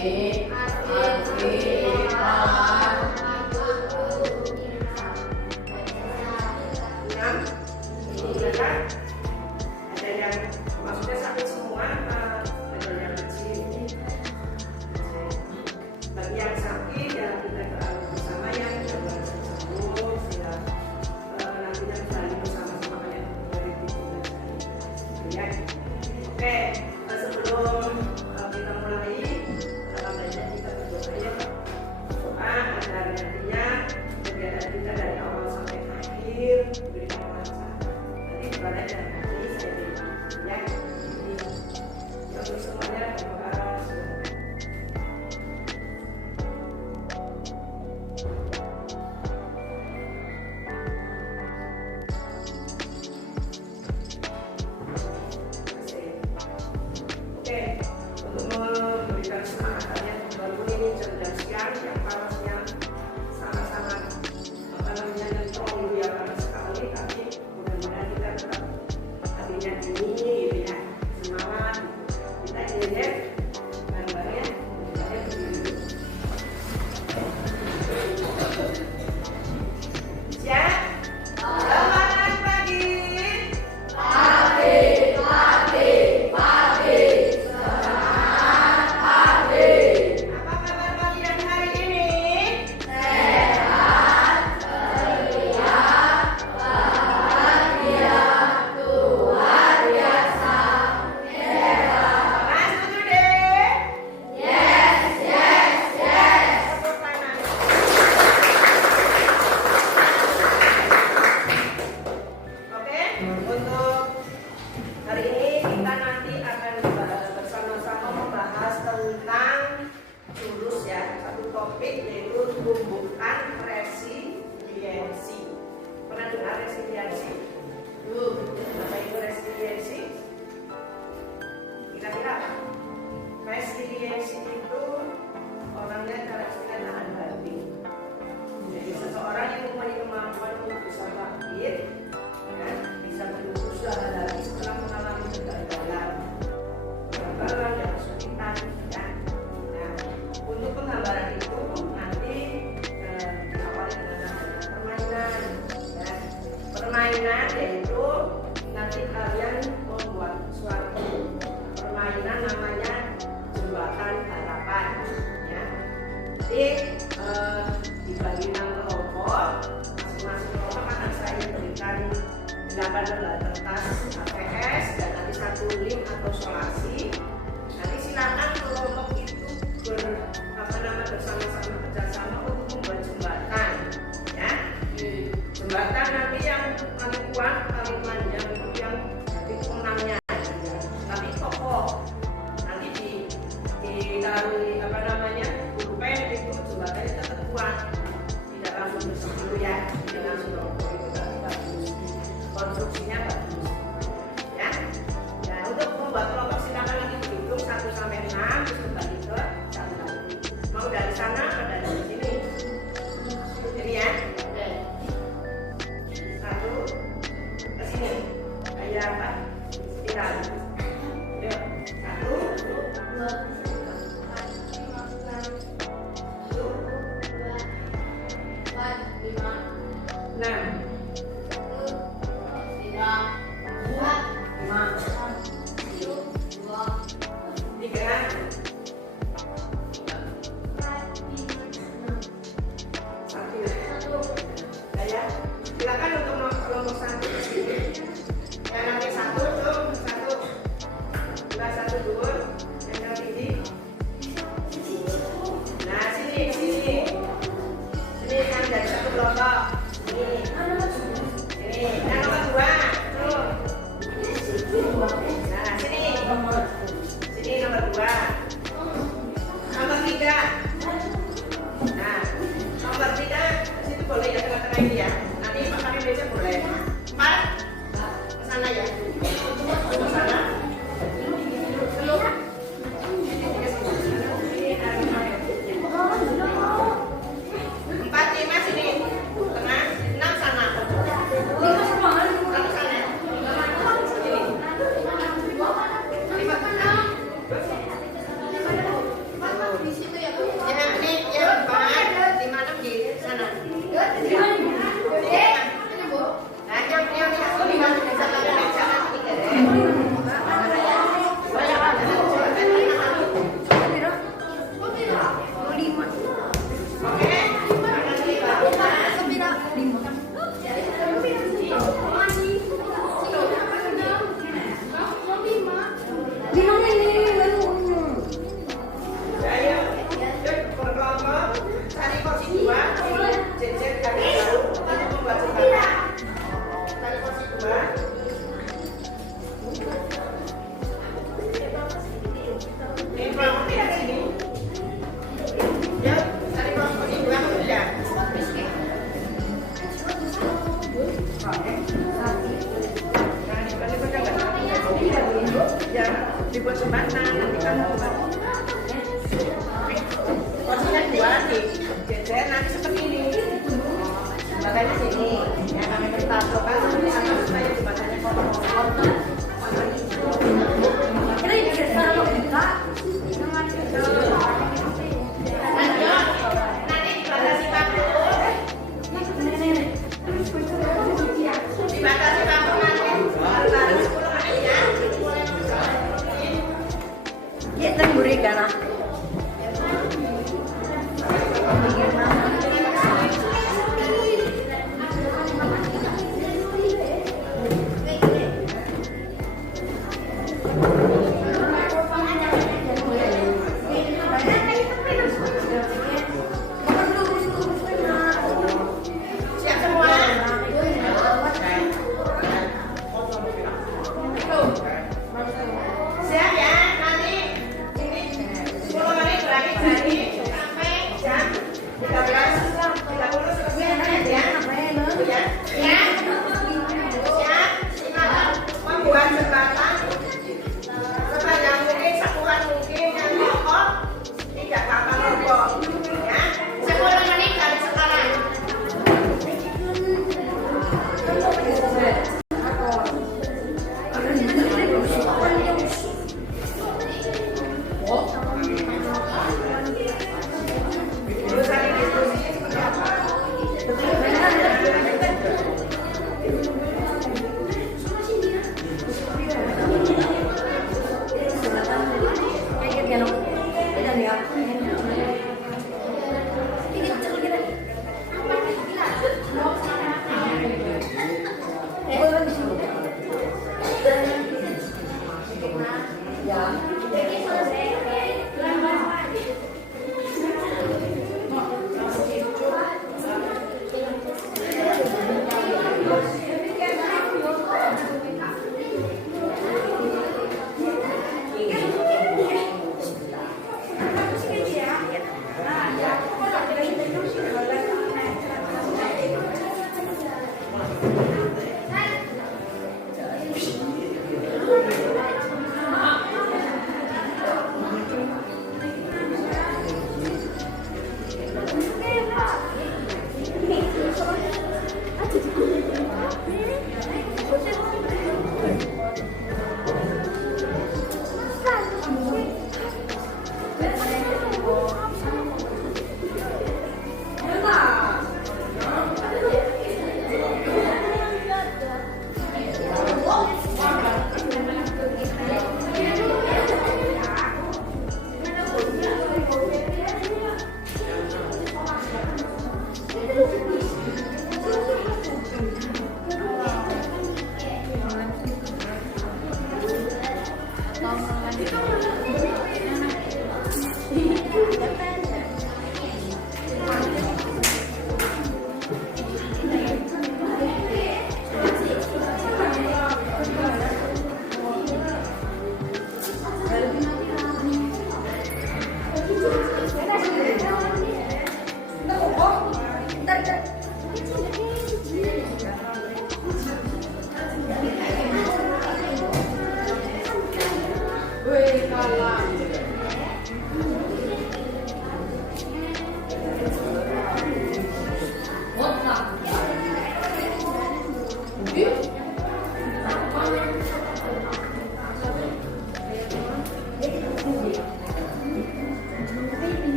Ada yang maksudnya sakit semua, ada yang kecil. Bagi yang sakit ya kita berdoa bersama ya, kita sembuh sehingga nantinya kembali bersama-sama kalian dari tubuh ya. Oke, sebelum kita mulai baca kita berdoa ya. Doa agar nantinya kegiatan kita dari awal sampai akhir diberikan lancar. Nanti ibadah dan nanti saya beri ya. Jadi semuanya terima kasih. Oke, untuk memberikan semangat kalian walaupun ini jam siang yang panasnya sangat-sangat nyentong ya panas sekali, tapi mudah-mudahan kita tetap hatinya dingin gitu ya, semangat kita ini gambarnya begini. Siap? Selamat pagi. Apa kabar kalian hari ini? Mas, setuju deh? Tepuk tangan. Oke, untuk hari ini kita nanti akan bersama-sama membahas tentang jurus ya, satu topik yaitu tumbuhan resiliensi. Pernah dengar resiliensi? Apa itu resiliensi? Kira-kira apa? Resiliensi itu orangnya karakternya tahan banting. Jadi seseorang yang mempunyai kemampuan untuk bisa bangkit, ya, bisa berusaha lagi setelah mengalami kegagalan, dan kesulitan. Ya. Nah, untuk penggambaran itu nanti diawali dengan permainan. Ya. Permainan yaitu nanti kalian membuat suatu permainan namanya jembatan harapan. Ya. Jadi dibagi 6 kelompok, masing-masing kelompok akan saya berikan 8 lembar kertas APS dan nanti 1 link atau solasi. Nanti silakan kelompok itu bersama-sama kerjasama untuk membuat jembatan. Ya, jembatan nanti yang paling kuat, paling panjang itu yang jadi pemenangnya. Tapi kokoh. Nanti ditaruh pulpen itu jembatannya tetap kuat. Tidak langsung bersih dulu ya, tidak langsung roboh itu tapi bagus. Konstruksinya bagus. Ya. Nah, untuk membuat kelompok silakan nanti dihitung 1 sampai 6 terus kembali ke sana. Mau dari sana atau dari sini? Ini ya. 1 ke sini. Kayak apa? Spiral. Yuk. 1 2 6 silakan untuk kelompok 1 ke sini. Yang nanti 1 tuh 1 2 1 dulu yang tinggi. Nah sini kan dari 1 kelompok. Ini yang nomor 2 tuh. Nah sini nomor 2. Nomor 3. Nah nomor 3 situ boleh ya, tengah-tengah ini ya. Nanti pakai meja boleh. 4 ke sana ya. Ke sana. Kita berikan lah. Siap ya, nanti ini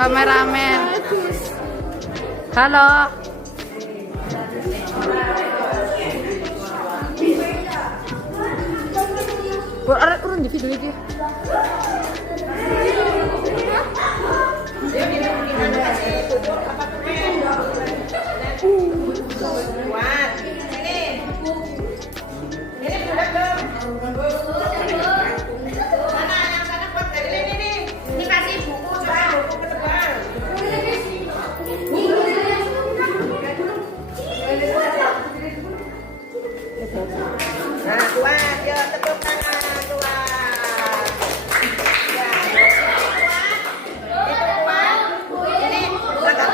kameramen. Halo. Kurang di video ini. Kuat. Ini budak dong. Sana yang sana kuat dari ini. Ini kasih buku coba buku ke depan. Nah, kuat, ya tepuk tangan kuat. Ya, itu kuat. Ini angkat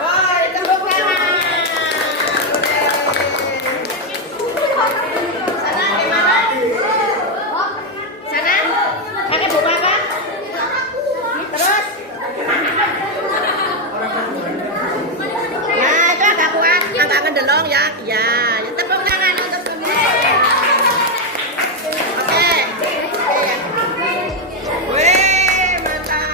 Boy, tepuk tangan. Sana gimana? Sana pakai buku apa? Terus? Ya, itu agak kuat, agak ngedelong ya. Ya, tepuk tangan untuk semua. Oke. Wih, mantap.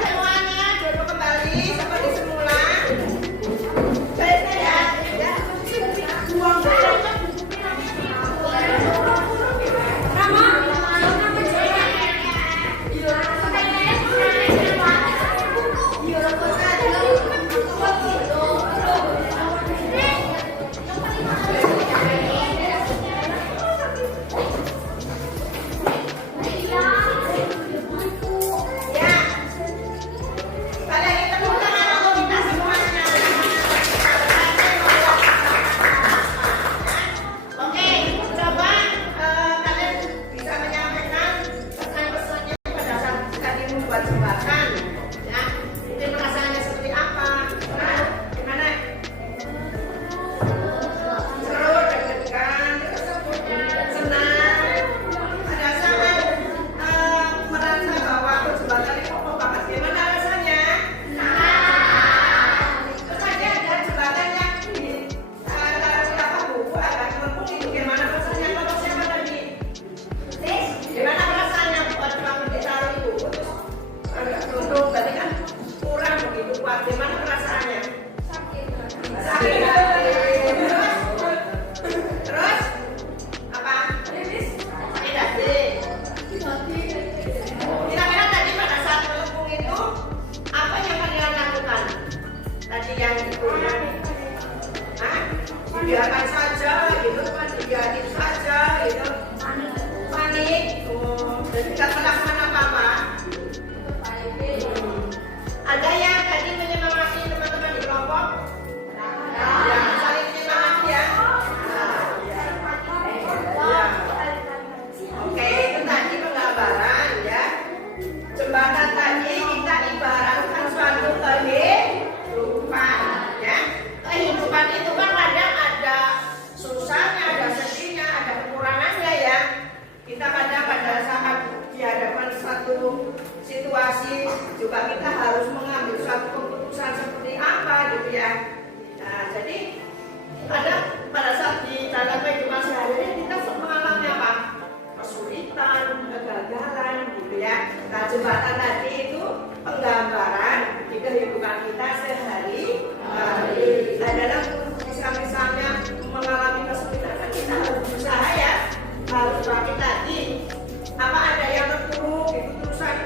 Semuanya duduk kembali seperti semula. Oke, coba kalian bisa menyampaikan pesan-pesannya pada saat tadi membuat jembatan, ya. Mungkin perasaannya seperti apa? Nah, gimana? Seru, deg-degan, senang. Pada saat merasa bahwa jembatan ini kokoh banget, gimana rasanya? Terus ada jembatan yang di buku agak melengkung itu gimana rasanya kalau siapa tadi? Gimana perasaannya buat kamu ditaruh itu? Terus agak melengkung, berarti kan kurang begitu kuat. Gimana perasaannya? Sakit. Terus apa? Sakit hati. Kira-kira tadi pada saat melengkung itu apa yang kalian lakukan? Tadi yang itu ya? Hah? Biarkan saja gitu, biarin saja gitu. Panik. Dan tidak melakukan apa-apa. Ada yang tadi menyemangati teman-teman di kelompok? Ya, saling menyemangati ya. Ya. Oke, itu tadi penggambaran ya. Jembatan tadi kita ibaratkan suatu kehidupan ya. Kehidupan itu kan kadang ada susahnya, ada sedihnya, ada kekurangannya ya. Kita kadang pada saat dihadapkan satu situasi juga kita harus mengambil suatu keputusan seperti apa gitu ya. Nah, jadi pada saat di dalam kehidupan sehari-hari kita mengalami apa? Kesulitan, kegagalan gitu ya. Nah, jembatan tadi itu penggambaran di kehidupan kita sehari-hari. Dalam misalnya mengalami kesulitan kan kita harus berusaha ya, harus bangkit tadi. Apa ada yang terpuruk itu terusan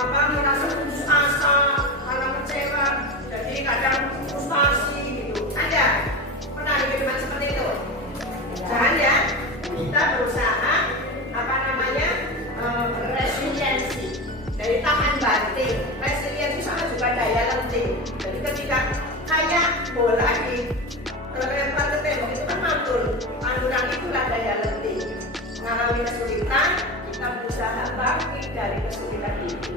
apa merasa putus asa karena kecewa, jadi kadang frustasi gitu. Ada pernah di kehidupan seperti itu? Jangan ya, kita berusaha apa namanya resiliensi dari tahan banting. Resiliensi sama juga daya lenting. Jadi ketika kayak bola di lempar ke tembok itu kan mantul, pantulan itulah daya lenting. Mengalami kesulitan, kita berusaha bangkit dari kesulitan itu.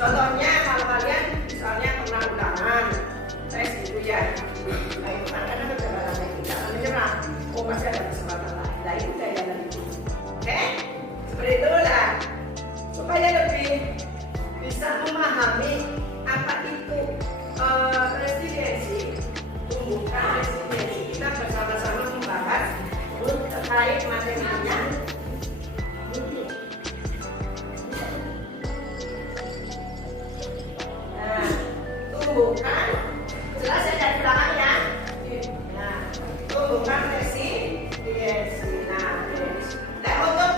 Contohnya kalau kalian misalnya pernah ulangan tes gitu ya, nah itu kan karena perjalanan kita akan menyerah, oh masih ada kesempatan lain, nah itu kayak gitu. Oke, seperti itulah supaya lebih bisa memahami apa itu resiliensi, tumbuhkan resiliensi. Kita bersama-sama membahas terkait materinya. Nah, tumbuhkan, jelas ya dari belakang ya. Nah, tumbuhkan resiliensi. Nah, untuk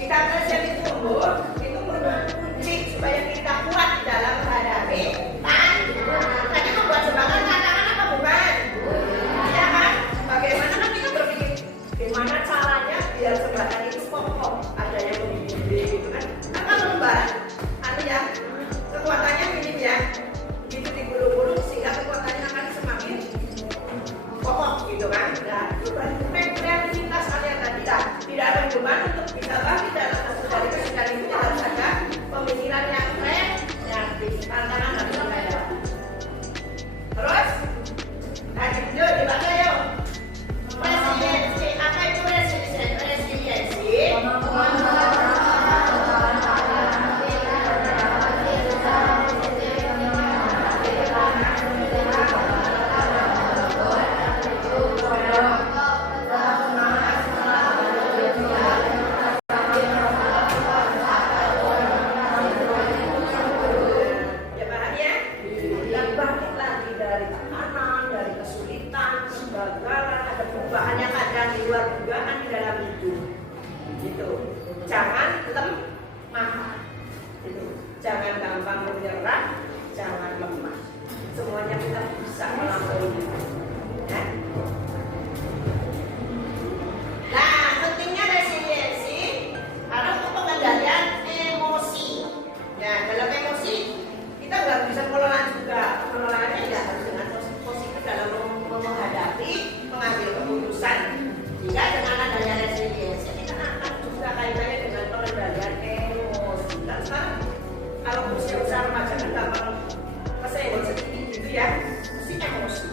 jika resiliensi tumbuh, itu merupakan kunci supaya kita kuat dalam menghadapi tantangan. Tadi membuat semangat tantangan apa bukan? Iya kan? Bagaimana kan kita berpikir gimana caranya biar jembatan itu kokoh, ada yang lebih gede gitu kan? Kan kalau lembaran, ya kekuatannya minim ya, begitu digulung-gulung sehingga kekuatannya akan semakin kokoh gitu kan? Nah itu berarti kreativitas kalian tadi tidak ada beban untuk bisa bagi dalam satu dari kesadaran itu harus ada pemikiran yang kreatif, tantangan harus ada. Terus, yuk dibaca yuk. Resiliensi, apa itu resiliensi? Ya paham ya? Dan bangkit lagi dari tekanan, dari kesulitan, kegagalan, ada perubahan yang ada di luar dugaan di dalam hidup. Gitu. Jangan lemah. Gitu. Jangan gampang menyerah, jangan lemah. Semuanya kita bisa melampaui itu. Ya. Nah, pentingnya resiliensi karena untuk pengendalian emosi. Ya, dalam emosi kita nggak bisa mengelola juga. Pengelolaannya ya harus dengan positif dalam menghadapi, mengambil keputusan. Jika dengan adanya resiliensi kita akan juga kaitannya dengan pengendalian emosi. Dan sekarang kalau usia remaja kan gampang kesenggol sedikit gitu ya, mesti emosi.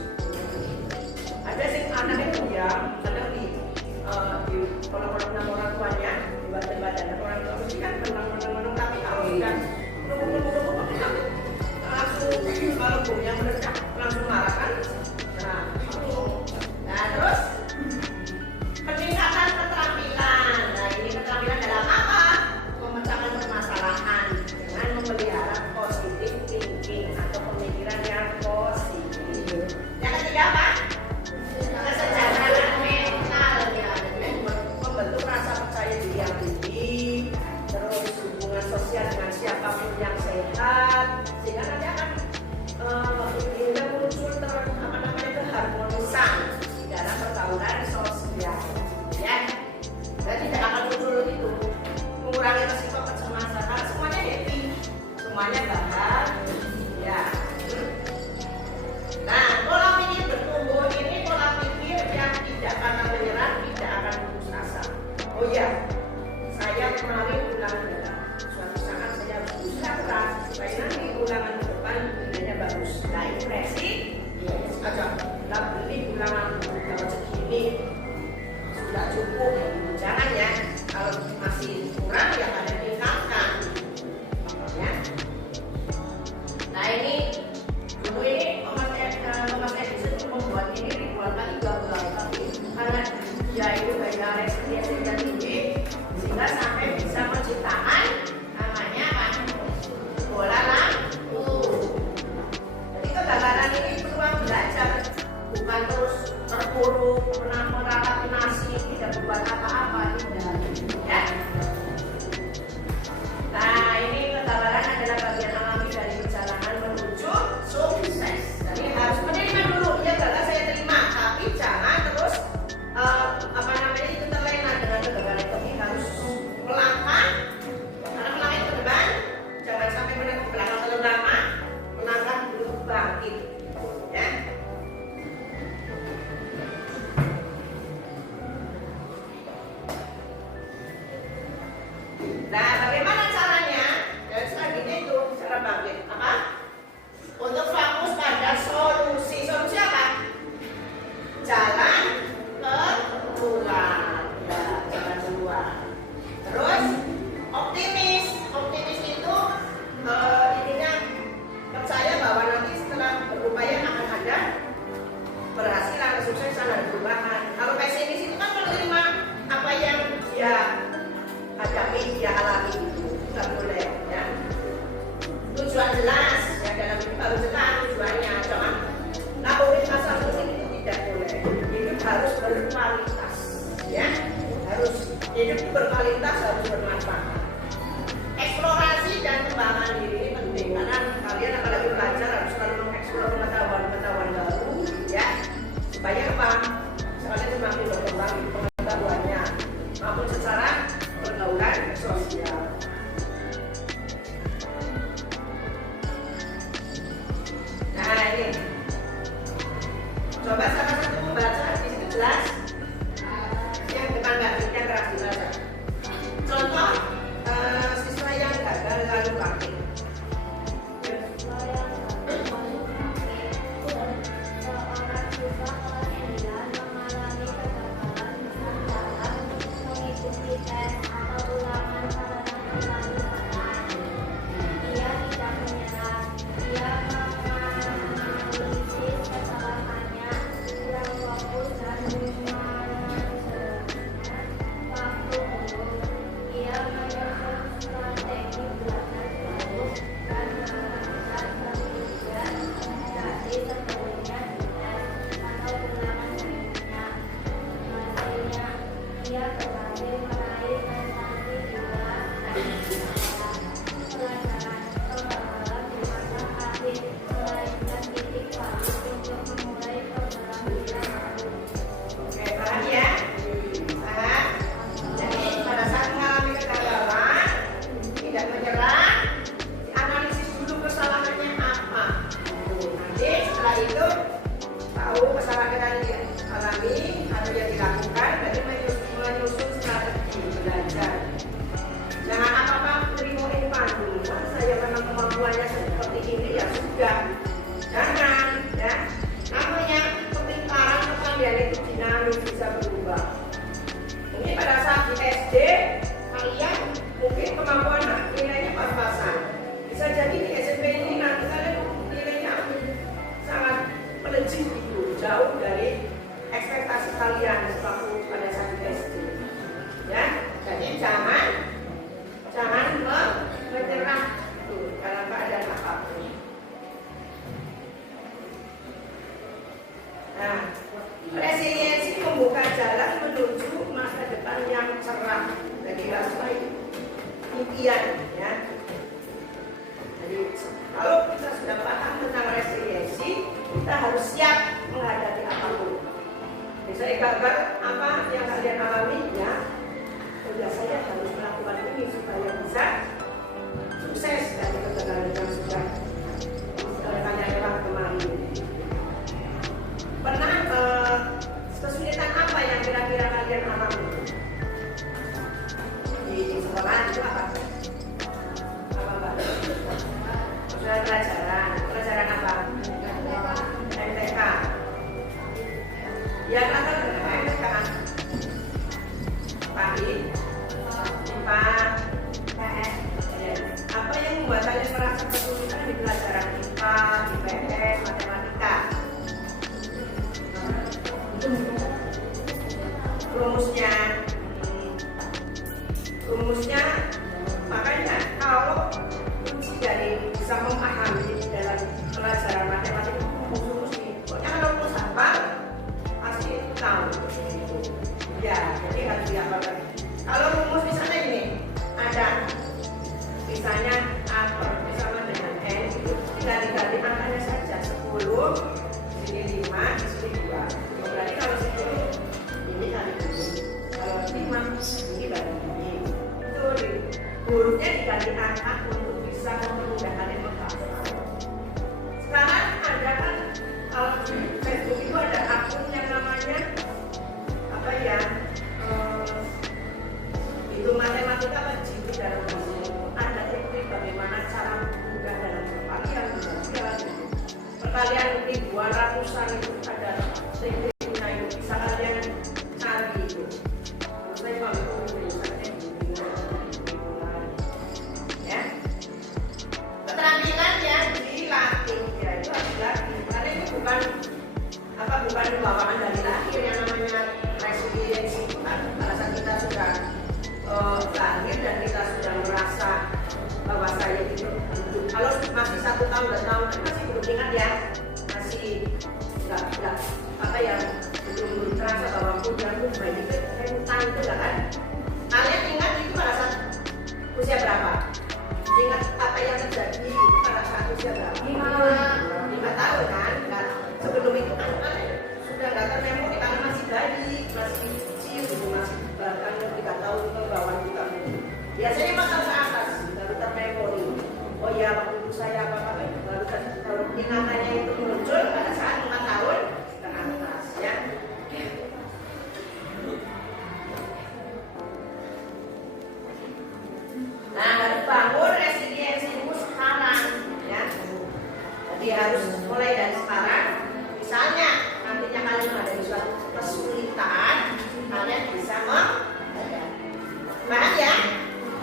Ada sih anak itu ya, kadang di kalau dengan orang tuanya, di badan orang tua mesti kan menang tapi kalau sudah langsung kalau punya meledak langsung marah kan. Nah terus peningkatan keterampilan. Nah ini keterampilan dalam apa? Memecahkan permasalahan dengan memelihara positive thinking atau pemikiran yang positif. Yang ketiga apa? Kesejahteraan mental ya, membentuk rasa percaya diri yang tinggi, terus hubungan sosial dengan siapapun yang sehat, sehingga nanti akan hingga muncul keharmonisan di dalam pergaulan sosial, ya. Dan tidak akan muncul itu mengurangi resiko kecemasan karena semuanya happy, semuanya bahagia. Nah, pola pikir bertumbuh ini pola pikir yang tidak akan menyerah, tidak akan putus asa. Oh ya, saya melalui ulangan dalam suatu saat saya harus berusaha keras supaya nanti ulangan ke depan nilainya bagus. Nah, impresi, yes, aja. Lah beli ulangan kalau segini sudah cukup, jangan ya. Kalau masih kurang ya ada tingkatkan. Ya. Nah ini dulu ini Thomas Edison membuat ini ribuan kali gagal, tapi karena dia itu gaya resiliensi yang tinggi sehingga sampai bisa menciptakan namanya kan bola lampu. Jadi kegagalan ini peluang belajar, bukan terus terpuruk, meratapi nasib, tidak berbuat apa-apa. ada media alami itu nggak boleh ya. Tujuan jelas ya, dalam itu harus jelas tujuannya, jangan naburin masa musik itu tidak boleh. Hidup harus berkualitas ya, harus hidup berkualitas, harus bermanfaat. Eksplorasi dan pengembangan diri ini penting karena kalian apalagi belajar harus selalu mengeksplor pengetahuan baru ya, supaya apa? Soalnya semakin berkembang pengetahuannya maupun secara pergaulan sosial. Nah ini, coba sama satu membaca di situ jelas. Yang depan nggak yang keras dibaca. Contoh siswa yang gagal lalu kaki. Jauh dari ekspektasi kalian waktu pada saat SD, ya. Jadi jangan menyerah dalam keadaan apapun. Nah, resiliensi membuka jalan menuju masa depan yang cerah bagi rasa impian, ya. Jadi kalau kita sudah paham tentang resiliensi, kita harus siap menghadapi apapun. Misalnya gagal apa yang kalian alami, ya sudah saya harus melakukan ini supaya bisa sukses dari kegagalan yang sudah kalian kemarin. Pernah kesulitan apa yang kira-kira kalian alami di sekolah itu apa? Apa mbak? Pelajaran apa? MTK. Yang akan MTK pagi, IPA, PS. Apa yang membuat kalian merasa kesulitan di pelajaran IPA, IPS, matematika? Rumusnya, makanya kalau kunci dari bisa memahami dalam pelajaran matematika rumus ini, pokoknya kalau rumus apa pasti tahu ya, jadi harus dihafalkan. Kalau rumus misalnya ini ada misalnya A bersama dengan N, itu tinggal diganti angkanya saja, 10 di sini 5 di sini 2. Berarti kalau 10 ini kali ini, kalau 5 ini kali ini, itu hurufnya diganti angka untuk bisa mempermudah kalian menghafal. Sekarang ada kan kalau di Facebook itu ada akun yang namanya apa ya, itu matematika wajib dalam bahasa Indonesia. Ada teknik bagaimana cara mudah dalam perkalian, perkalian ribuan ratusan itu ada tekniknya, itu bisa kalian cari itu. Saya kalau itu ya, keterampilan yang dilatih ya itu harus dilatih karena itu bukan bawaan dari lahir yang namanya resiliensi. Pada saat kita sudah data memori karena masih bayi, masih kecil, masih bahkan 3 tahun ke bawah juga. Biasanya mata ke atas, baru termemori. Oh ya, waktu itu saya apa-apa, baru kalau ingatannya itu muncul pada saat 5 tahun ke atas ya. Nah, harus bangun resiliensimu sekarang ya. Jadi harus mulai dari sekarang. Misalnya nantinya kalian ada di suatu kesulitan, kalian bisa paham ya?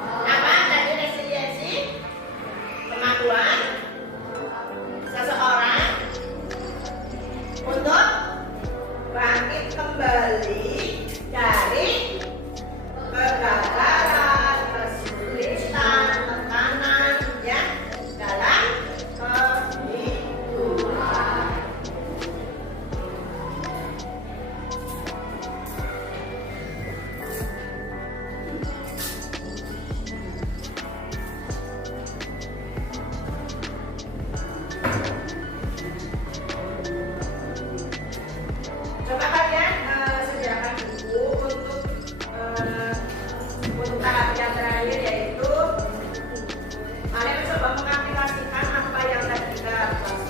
Apa tadi resiliensi? Kemampuan seseorang untuk bangkit kembali dari kegagalan, kesulitan, tekanan ya dalam kehidupan. Coba kalian sediakan buku untuk tahap yang terakhir, yaitu kalian coba mengaplikasikan apa yang tadi kita bahas.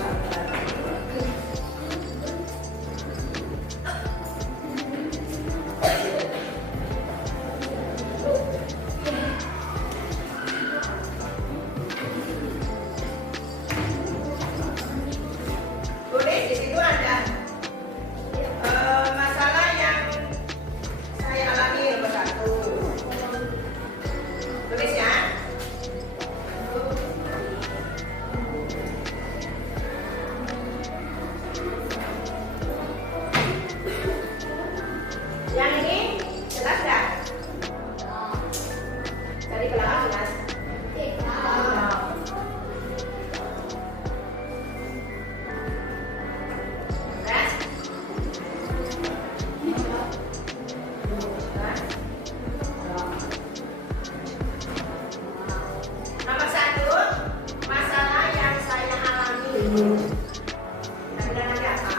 Tulis di situ ada masalah yang saya alami nomor 1. Tulis ya. Yang ini jelas nggak? Dari belakang jelas. Nomor 1, masalah yang saya alami. Kemudian nanti apa?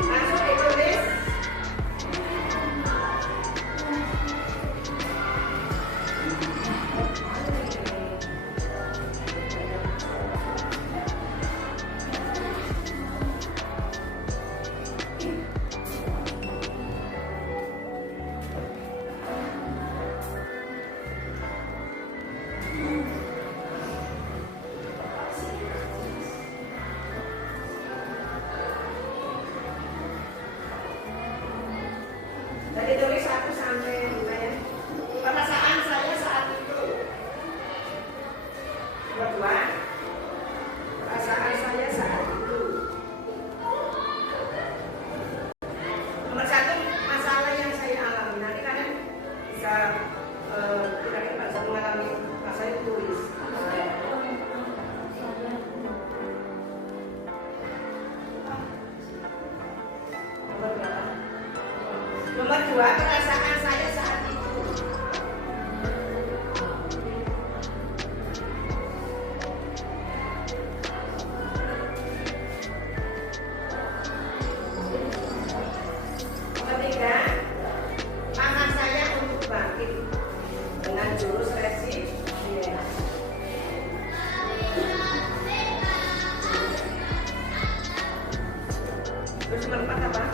Langsung ditulis. Jadi tulis 1 sampai 5 ya. Perasaan saya saat itu. Nomor 2, perasaan saya saat itu. Nomor 1, masalah yang saya alami. Nanti kalian bisa kira-kira pada saat mengalami masalah itu tulis. Nomor berapa? Nomor 2, perasaan saya saat itu. Nomor 3, mama saya untuk bangkit dengan jurus resiliensi. Terus nomor 4 apa?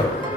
ya.